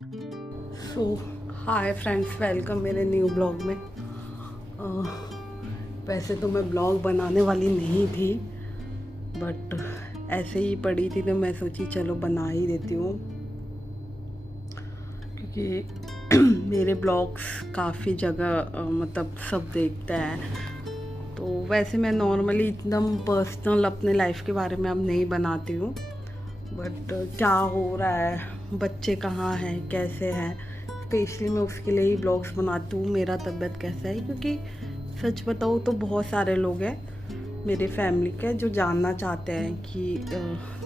सो hi friends, welcome मेरे new blog में। वैसे तो मैं ब्लॉग बनाने वाली नहीं थी, बट ऐसे ही पड़ी थी तो मैं सोची चलो बना ही देती हूँ, क्योंकि मेरे ब्लॉग्स काफ़ी जगह मतलब सब देखते हैं। तो वैसे मैं नॉर्मली एकदम पर्सनल अपने लाइफ के बारे में अब नहीं बनाती हूँ, बट क्या हो रहा है, बच्चे कहाँ हैं, कैसे हैं, स्पेशली मैं उसके लिए ही ब्लॉग्स बनाती हूँ। मेरा तबीयत कैसा है, क्योंकि सच बताऊँ तो बहुत सारे लोग हैं मेरे फैमिली के जो जानना चाहते हैं कि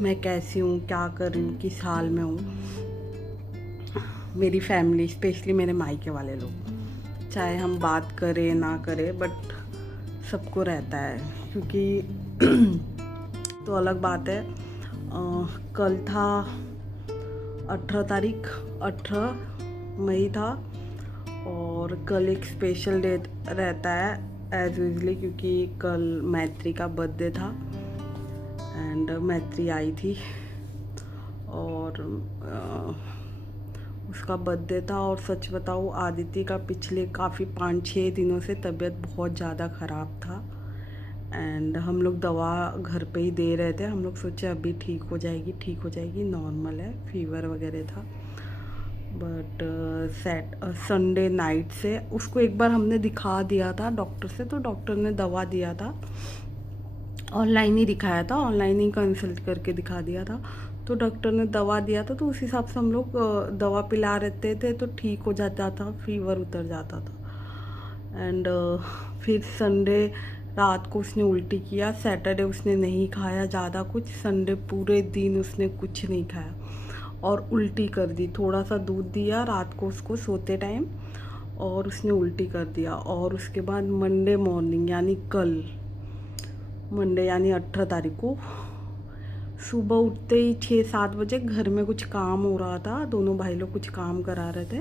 मैं कैसी हूँ, क्या कर रही हूँ, किस हाल में हूँ। मेरी फैमिली स्पेशली मेरे मायके वाले लोग, चाहे हम बात करें ना करें, बट सबको रहता है, क्योंकि तो अलग बात है। कल था 18 तारीख, 18 मई था, और कल एक स्पेशल डे रहता है एज यूजली, क्योंकि कल मैत्री का बर्थडे था एंड मैत्री आई थी और उसका बर्थडे था। और सच बताऊँ, आदित्य का पिछले काफ़ी 5-6 दिनों से तबीयत बहुत ज़्यादा ख़राब था एंड हम लोग दवा घर पे ही दे रहे थे। हम लोग सोचे अभी ठीक हो जाएगी, नॉर्मल है, फीवर वगैरह था। बट संडे नाइट से उसको एक बार हमने दिखा दिया था डॉक्टर से, तो डॉक्टर ने दवा दिया था, ऑनलाइन ही दिखाया था, ऑनलाइन ही कंसल्ट करके दिखा दिया था। तो डॉक्टर ने दवा दिया था, तो उस हिसाब से हम लोग दवा पिला रहते थे तो ठीक हो जाता था, फीवर उतर जाता था। एंड फिर संडे रात को उसने उल्टी किया, सैटरडे उसने नहीं खाया ज़्यादा कुछ, संडे पूरे दिन उसने कुछ नहीं खाया और उल्टी कर दी। थोड़ा सा दूध दिया रात को उसको सोते टाइम और उसने उल्टी कर दिया। और उसके बाद मंडे मॉर्निंग यानी कल मंडे यानी 18 तारीख को सुबह उठते ही 6-7 बजे घर में कुछ काम हो रहा था, दोनों भाई लोग कुछ काम करा रहे थे,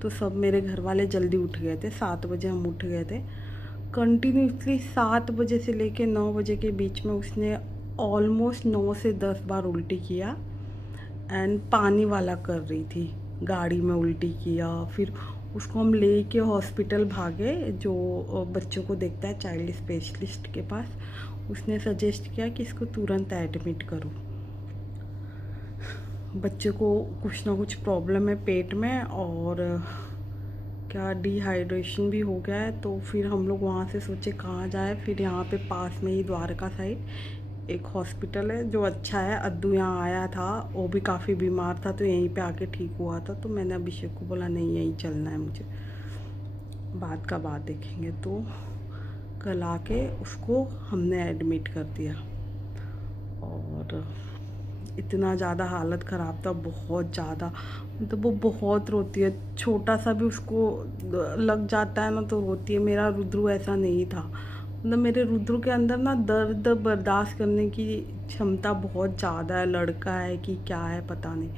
तो सब मेरे घर वाले जल्दी उठ गए थे। 7 बजे हम उठ गए थे। कंटिन्यूसली 7 बजे से लेके 9 बजे के बीच में उसने ऑलमोस्ट 9 से 10 बार उल्टी किया एंड पानी वाला कर रही थी, गाड़ी में उल्टी किया। फिर उसको हम ले के हॉस्पिटल भागे, जो बच्चों को देखता है चाइल्ड स्पेशलिस्ट के पास। उसने सजेस्ट किया कि इसको तुरंत एडमिट करो, बच्चे को कुछ ना कुछ प्रॉब्लम है पेट में और क्या डिहाइड्रेशन भी हो गया है। तो फिर हम लोग वहाँ से सोचे कहाँ जाए, फिर यहाँ पे पास में ही द्वारका साइड एक हॉस्पिटल है जो अच्छा है। अद्दू यहाँ आया था, वो भी काफ़ी बीमार था, तो यहीं पे आके ठीक हुआ था। तो मैंने अभिषेक को बोला नहीं यहीं चलना है मुझे, बात का बात देखेंगे। तो कल आके उसको हमने एडमिट कर दिया और इतना ज़्यादा हालत ख़राब था, बहुत ज़्यादा। मतलब वो बहुत रोती है, छोटा सा भी उसको लग जाता है ना तो रोती है। मेरा रुद्रू ऐसा नहीं था, मतलब मेरे रुद्रू के अंदर ना दर्द बर्दाश्त करने की क्षमता बहुत ज़्यादा है। लड़का है कि क्या है पता नहीं,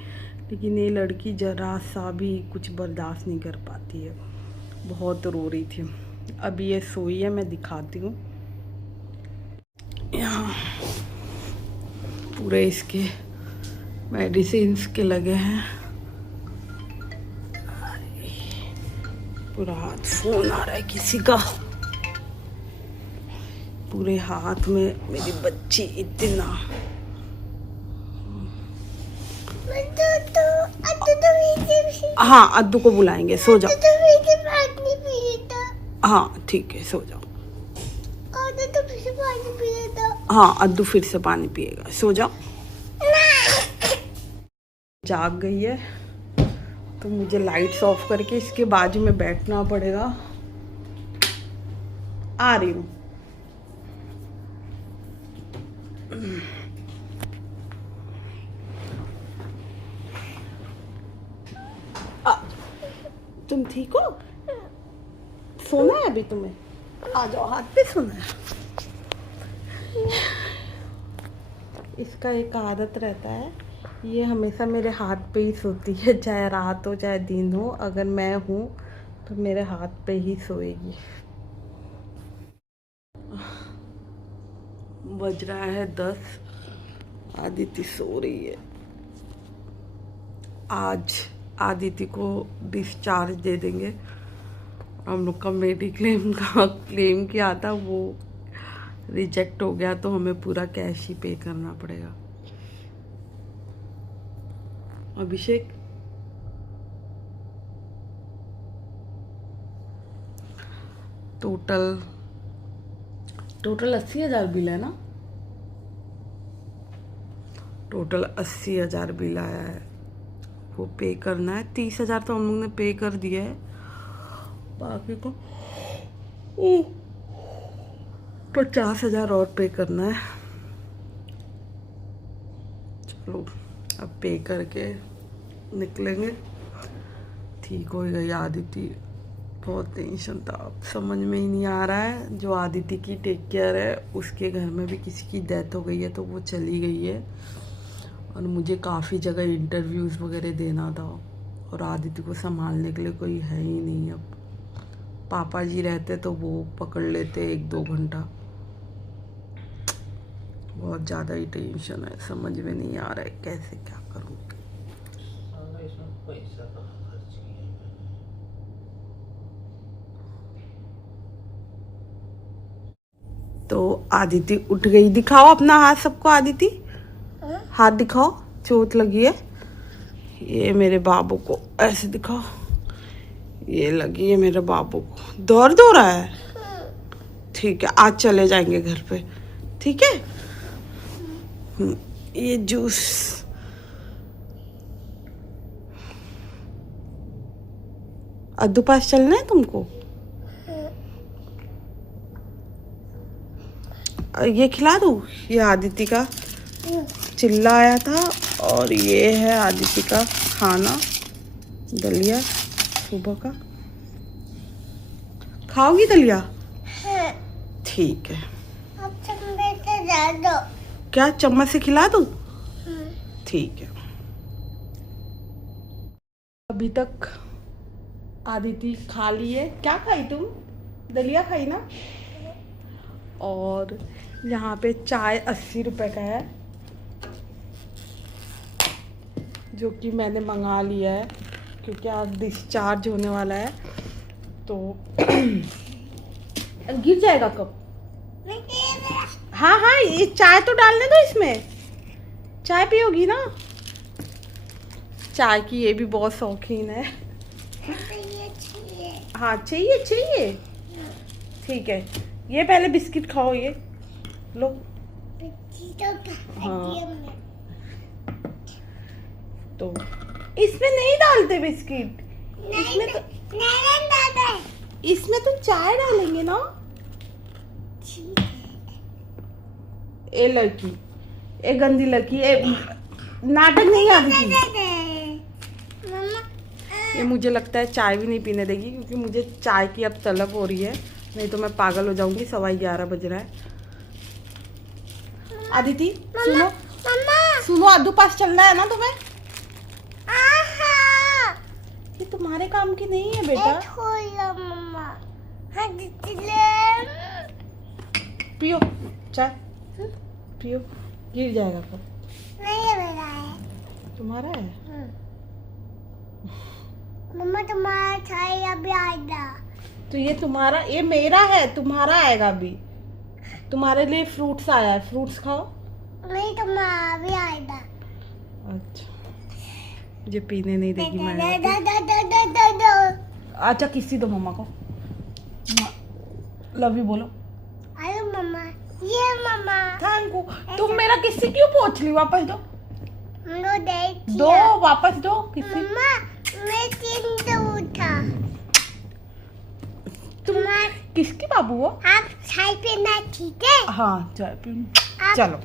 लेकिन ये लड़की जरा सा भी कुछ बर्दाश्त नहीं कर पाती है, बहुत रो रही थी। अभी ये सोई है, मैं दिखाती हूँ। यहाँ पूरे इसके मेडिसिन्स के लगे हैं, पूरा हाथ फोन आ रहा है किसी का, पूरे हाथ में मेरी बच्ची इतना। हाँ अद्दू को बुलाएंगे, सो जाओ। हाँ ठीक है, सो जाओ। हाँ अद्दू फिर से पानी पिएगा, सो जाओ। जाग गई है तो मुझे लाइट्स ऑफ करके इसके बाजू में बैठना पड़ेगा। आ रही हूँ। तुम ठीक हो? सोना है अभी तुम्हें? आ जाओ, हाथ पे सोना है। इसका एक आदत रहता है, ये हमेशा मेरे हाथ पे ही सोती है, चाहे रात हो चाहे दिन हो। अगर मैं हूँ तो मेरे हाथ पे ही सोएगी। बज रहा है 10, आदित्य सो रही है। आज आदिति को डिस्चार्ज दे देंगे। हम लोग का मेडिक्लेम का क्लेम किया था वो रिजेक्ट हो गया, तो हमें पूरा कैश ही पे करना पड़ेगा। अभिषेक टोटल 80,000 बिल है ना, टोटल 80,000 बिल आया है, वो पे करना है। 30,000 तो हम लोग ने पे कर दिया है, बाकी को 50,000 और पे करना है। चलो अब पे करके निकलेंगे। ठीक हो गई आदिति, बहुत टेंशन था, अब समझ में ही नहीं आ रहा है। जो आदिति की टेक केयर है उसके घर में भी किसी की डेथ हो गई है, तो वो चली गई है, और मुझे काफ़ी जगह इंटरव्यूज़ वगैरह देना था, और आदिति को संभालने के लिए कोई है ही नहीं। अब पापा जी रहते तो वो पकड़ लेते 1-2 घंटा। बहुत ज़्यादा ही टेंशन है, समझ में नहीं आ रहा है कैसे क्या करूँ। पैसा तो खर्च किया है। तो आदिति उठ गई, दिखाओ अपना हाथ सबको। आदिति हाथ दिखाओ, चोट लगी है। ये मेरे बाबू को ऐसे दिखाओ, ये लगी है मेरे बाबू को। दर्द हो रहा है? ठीक है, आज चले जाएंगे घर पे, ठीक है। ये जूस अद्दू पास चलना है तुमको? ये खिला दूँ? ये आदिति का चिल्ला आया था, और ये है आदिति का खाना, दलिया सुबह का। खाओगी दलिया? ठीक है। अब चम्मच से डाल दो। क्या चम्मच से खिला दूँ? ठीक है। अभी तक आदिति खा ली है। क्या खाई तुम? दलिया खाई ना? और यहाँ पे चाय 80 रुपए का है, जो कि मैंने मंगा लिया है क्योंकि आज डिस्चार्ज होने वाला है, तो गिर जाएगा कप। हाँ हाँ, ये चाय तो डालने दो इसमें, चाय पियोगी ना? चाय की ये भी बहुत शौकीन है। हाँ चाहिए। ठीक है, ये पहले बिस्किट खाओ, ये लो। हाँ, तो इसमें नहीं डालते बिस्किट, इसमें तो चाय डालेंगे ना। ए लड़की, ए गंदी लड़की, ए नाटक नहीं आती। ये मुझे लगता है चाय भी नहीं पीने देगी, क्योंकि मुझे चाय की अब तलब हो रही है, नहीं तो मैं पागल हो जाऊंगी। 11:15 बज रहा है। आदिति सुनो, अद्दू पास चलना है ना तुम्हें? ये तुम्हारे काम की नहीं है बेटा। पियो चाय, पियो, गिर जाएगा पर। नहीं मेरा है। तुम्हारा है? मम्मा तुम्हारा चाय अभी आएगा। तो ये तुम्हारा, ये मेरा है, तुम्हारा आएगा अभी। तुम्हारे लिए फ्रूट्स आया है, फ्रूट्स खाओ। नहीं तुम्हारा अभी आएगा। अच्छा, मुझे पीने नहीं देगी मैं। अच्छा किसी दो मम्मा को, लव यू बोलो। अरे मम्मा, ये मम्मा। Thank you. तुम मेरा किसी क्यों पूछ ली? वापस दो, दो वापस दो किसी। मम्मा मैं 3 से उठा। तुम किसकी बाबू हो? आप चाय पीना, ठीक है? हाँ चाय पी। चलो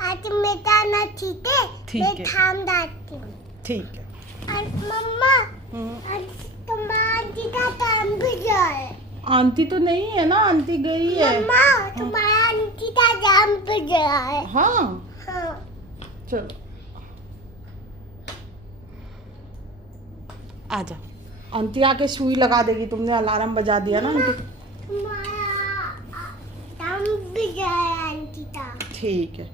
आज मेरा ना, ठीक है? ठीक मैं है। थाम जाती हूँ। ठीक है। और मम्मा आज तुम्हारा आंटी का काम भी जाए। आंटी तो नहीं है ना, आंटी गई है। मम्मा तुम्हारा आंटी का काम भी जाए। हाँ हाँ। चलो आजा, आंटी आके सुई लगा देगी। तुमने अलार्म बजा दिया ना आंटी। तुम्हारा काम भी जाए आंटी का। ठीक है,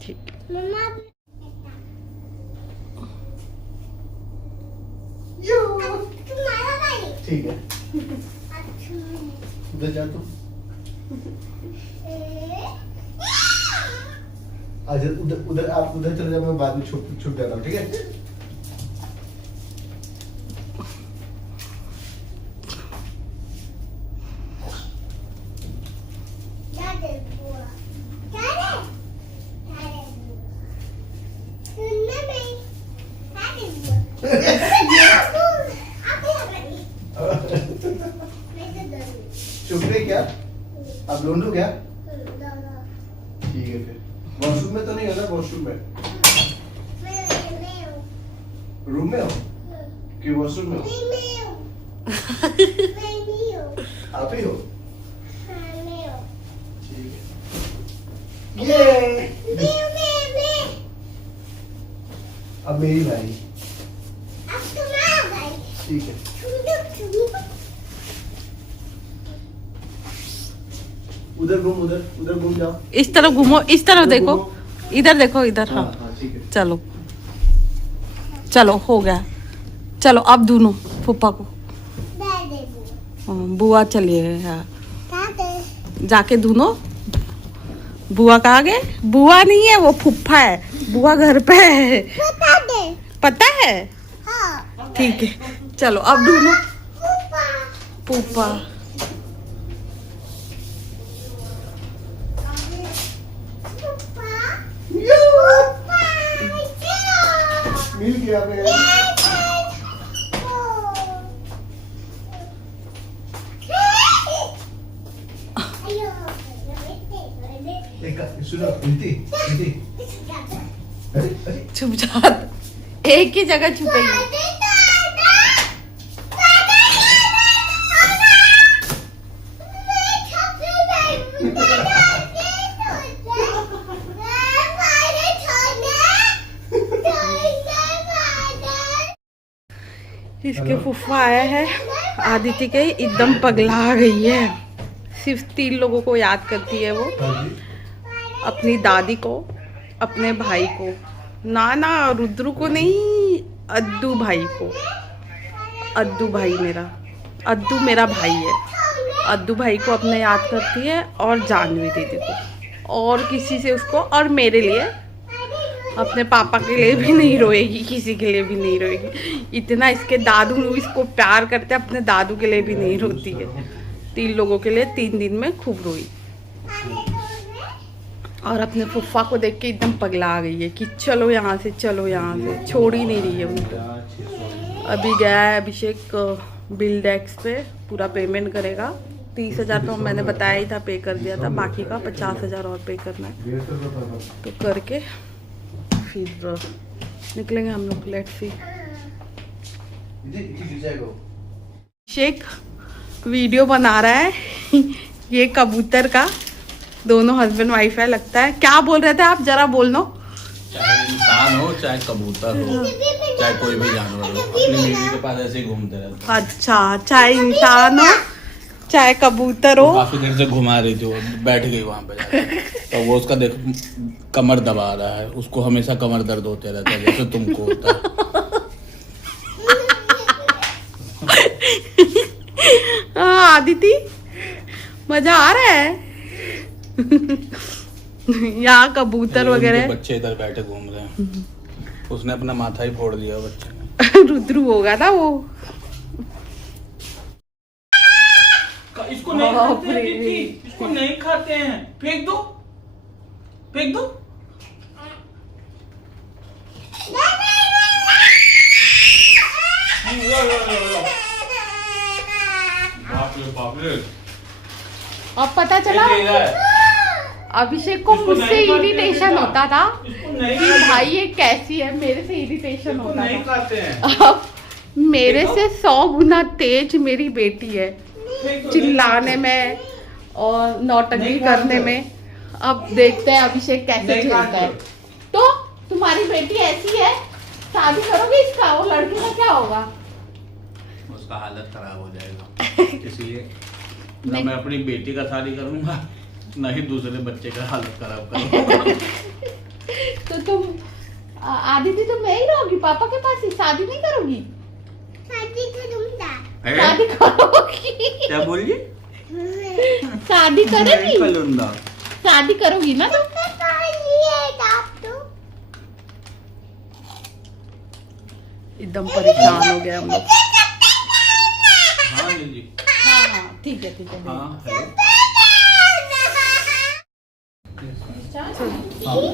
ठीक है। मम्मा ठीक है उधर जा तू अच्छा उधर उधर आप उधर चले जाओ मैं बाद में छुप जाता हूँ ठीक है चुप रहे क्या अब लोंडो क्या ठीक है फिर वॉशरूम में तो नहीं है ना वॉशरूम में रूम में हो कि वॉशरूम में हो आप ही हो ठीक है ये अब मेरी भाई ठीक है उधर घूम जाओ इस तरफ घूमो इस तरफ देखो इधर देखो इधर हाँ ठीक है चलो चलो हो गया चलो अब दोनों फूफा को बुआ चलिए हाँ जाके दोनों बुआ कहाँ गए बुआ नहीं है वो फूफा है बुआ घर पे है पता है ठीक है चलो अब दोनों फूफा मिल गया मैं सुनो इनती अरे छुप जा एक ही जगह छुपेगी इसके फूफा आया है आदित्य के एकदम पगला गई है सिर्फ 3 लोगों को याद करती है वो अपनी दादी को अपने भाई को ना रुद्र को नहीं अद्दू भाई को अद्दू भाई अद्दू मेरा भाई है अद्दू भाई को अपने याद करती है और जानवी दीदी को और किसी से उसको और मेरे लिए अपने पापा के लिए भी नहीं रोएगी किसी के लिए भी नहीं रोएगी इतना इसके दादू इसको प्यार करते अपने दादू के लिए भी नहीं रोती है 3 लोगों के लिए 3 दिन में खूब रोई और अपने फुफ्फा को देख के एकदम पगला आ गई है कि चलो यहाँ से छोड़ ही नहीं रही है उनको अभी गया है अभिषेक बिल डेस्क पे पूरा पेमेंट करेगा 30,000 तो मैंने बताया ही था पे कर दिया था बाकी का 50,000 और पे करना है तो करके फिर निकलेंगे हम लोग लेट सी शेख वीडियो बना रहा है ये कबूतर का दोनों हस्बैंड वाइफ है लगता है क्या बोल रहे थे आप जरा बोल लो चाहे इंसान हो चाहे कबूतर हो चाहे कोई भी जानवर हो अपनी बीवी के पास ऐसे ही घूमते रहते अच्छा चाहे इंसान हो चाहे कबूतर हो काफी देर से घुमा रही थी वो बैठ गई वहां पे जाके तो वो उसका देख कमर दबा रहा है उसको हमेशा कमर दर्द होते रहता है जैसे तुमको होता है आदिति मजा आ रहा है यहाँ कबूतर वगैरह बच्चे इधर बैठे घूम रहे हैं उसने अपना माथा ही फोड़ दिया बच्चे ने रुद्रू होगा ना वो इसको नहीं खाते हैं इसको नहीं खाते हैं फेंक दो बाप रे अब पता चला अभिषेक को मुझसे इरिटेशन होता था कि भाई ये कैसी है मेरे से इरिटेशन होता था अब मेरे से 100 गुना तेज मेरी बेटी है चिल्लाने में और नौटंकी करने में अब देखते हैं अभिषेक कैसे खेलता है तो तुम्हारी बेटी ऐसी है शादी करोगे इसका वो लड़की का क्या होगा उसका हालत खराब हो जाएगा इसलिए ना मैं अपनी बेटी का शादी करूंगा ना ही दूसरे बच्चे का हालत खराब करूंगा तो तुम आदित्य तुम यही रहोगी पापा के पास ही शादी नहीं करोगी शादी करूंगा है? शादी करोगी? क्या बोलिए? शादी करोगी? कलुंदा। शादी करोगी ना तुम? एकदम परेशान हो गए हम लोग। हाँ जी। हाँ हाँ ठीक है हाँ है।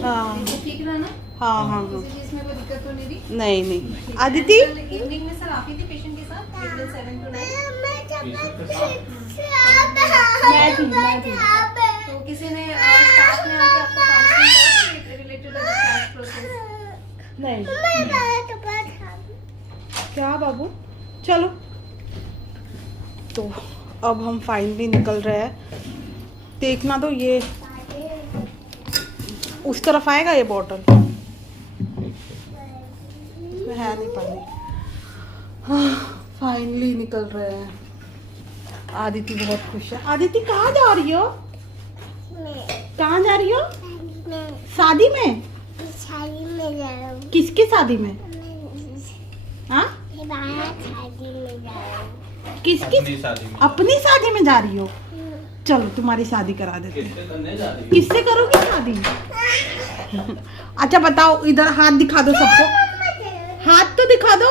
हाँ ठीक रहा ना? हाँ हाँ हाँ किसी चीज में कोई दिक्कत तो नहीं रही? नहीं आदिति कल इवनिंग में सर आप ही थे पेशेंट के साथ April 7 to 9? मैं थी तो किसी ने स्टाफ ने आके आपको काउंसलिंग करा related to the cash process? नहीं क्या बाबू चलो। तो अब हम फाइनली निकल रहे हैं। देखना तो ये उस तरफ आएगा ये बॉटल, इसमें है नहीं पानी। फाइनली निकल रहे हैं। आदिति बहुत खुश है। आदिति कहाँ जा रही हो? कहाँ जा रही हो? शादी में? किसकी शादी में? हाँ किसकी? अपनी शादी में। अपनी शादी में जा रही हो? चलो तुम्हारी शादी करा देते हैं। किससे करने जा रही है? किससे करोगी शादी? अच्छा बताओ, इधर हाथ दिखा दो सबको, हाथ तो दिखा दो।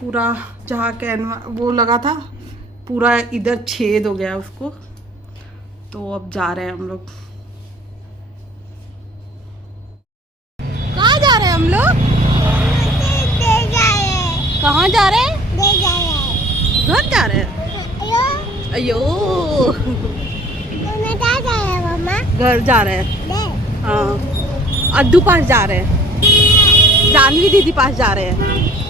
पूरा जहाँ कैनवा वो लगा था पूरा इधर छेद हो गया उसको। तो अब जा रहे हैं हम लोग। कहाँ जा रहे हैं हम लोग? कहाँ जा रहे हैं? घर जा रहे हैं। अयो घर जा रहे हैं। हाँ अद्दू पास जा रहे हैं, जानवी दीदी पास जा रहे हैं।